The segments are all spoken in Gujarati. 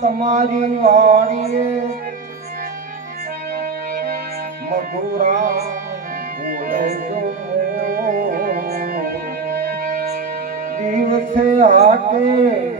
તમારી વાણીએ મધુરા બોલજો દિવસે હાટે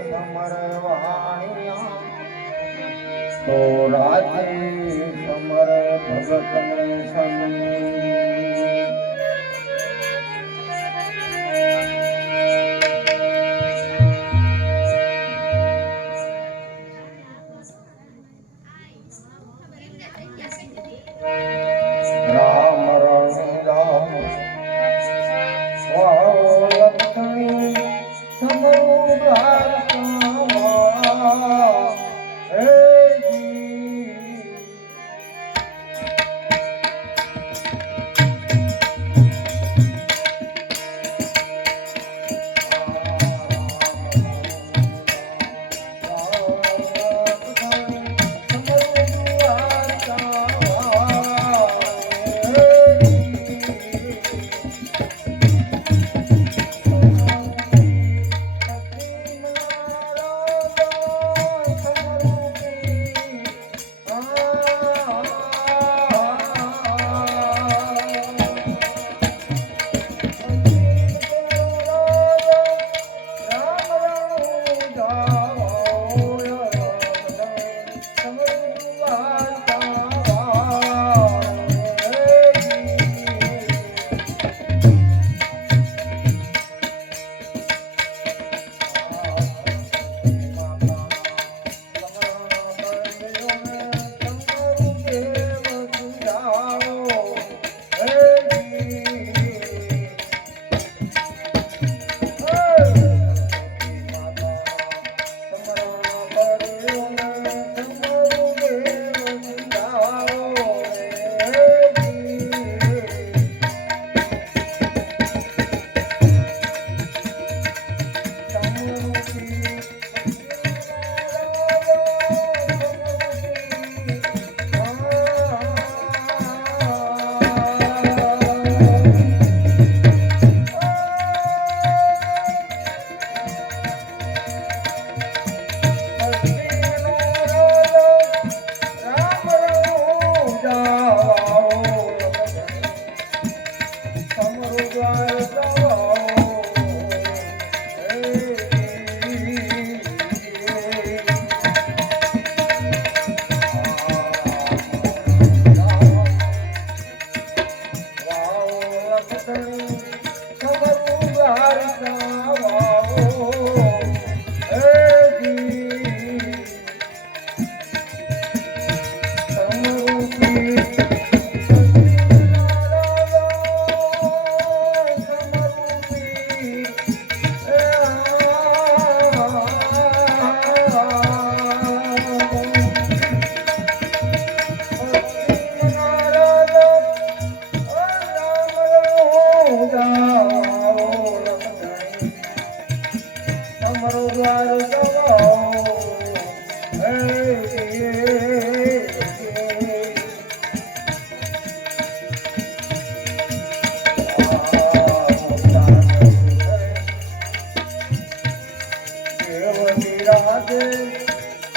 રાધે રાધે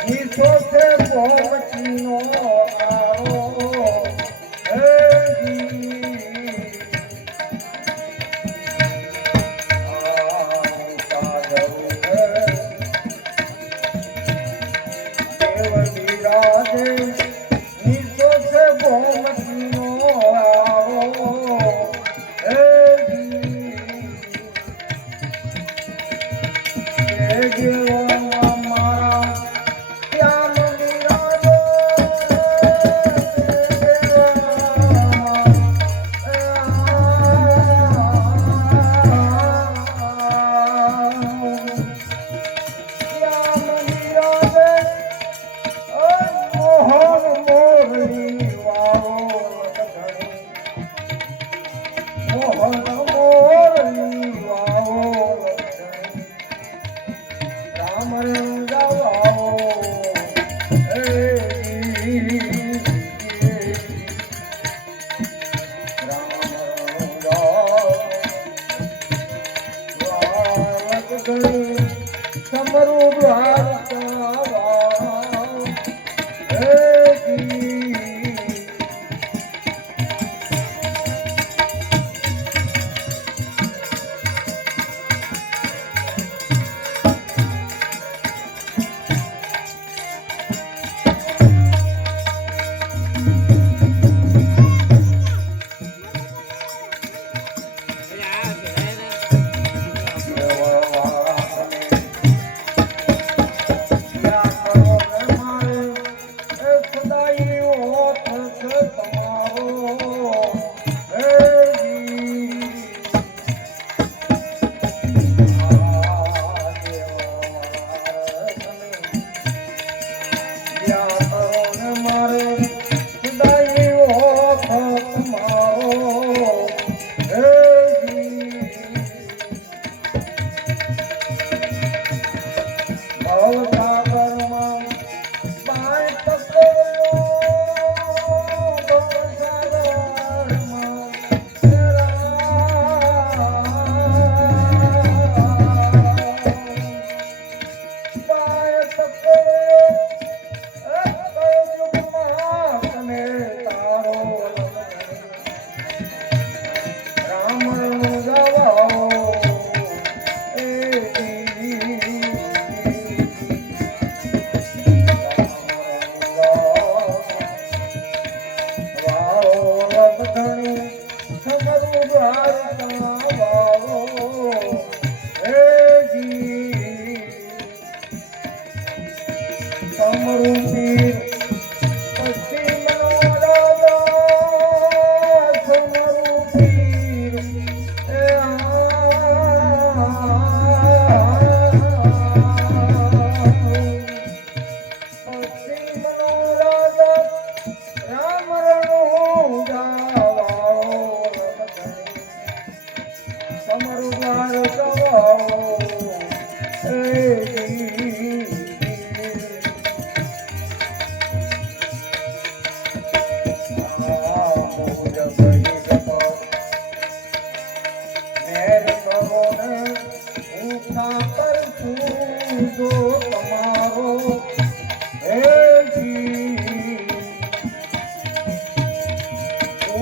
ગીતો છે પહોંચીનો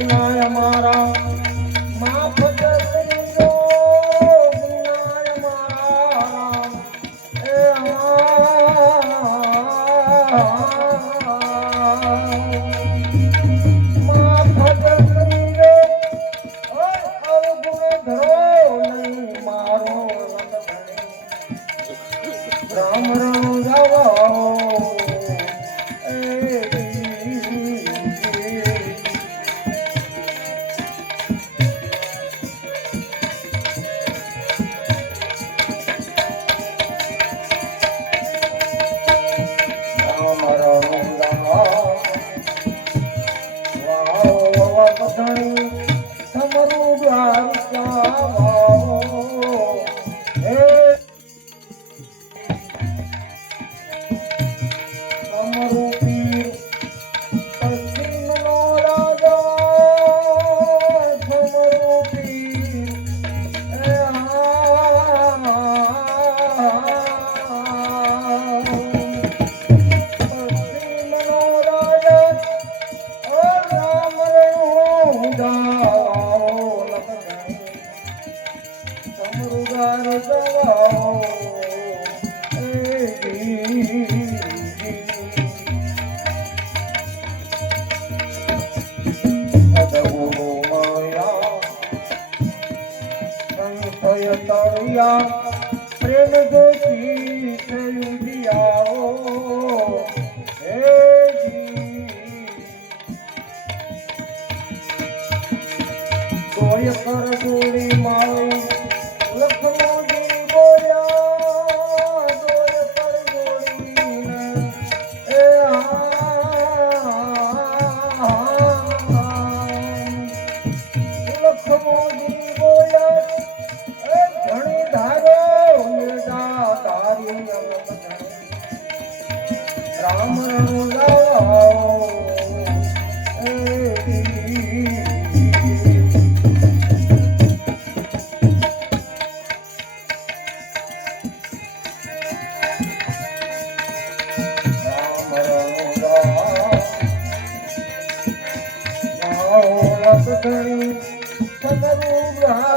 મારા Kanaru Brahma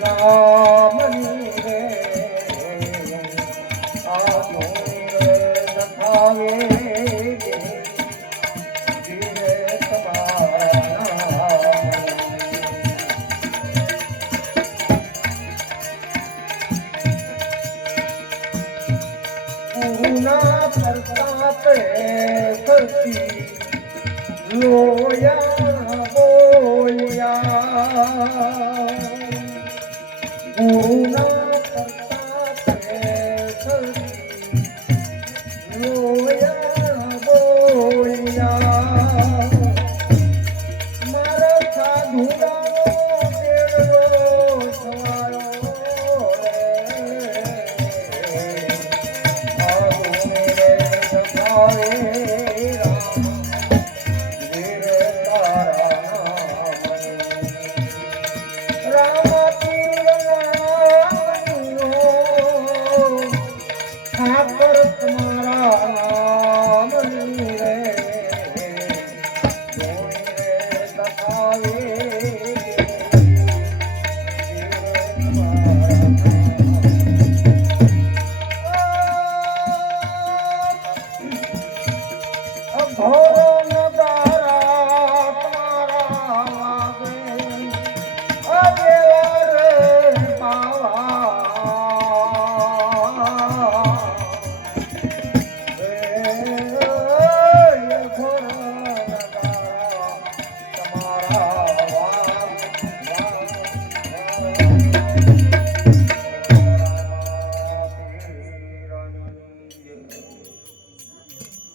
Narayan Hello.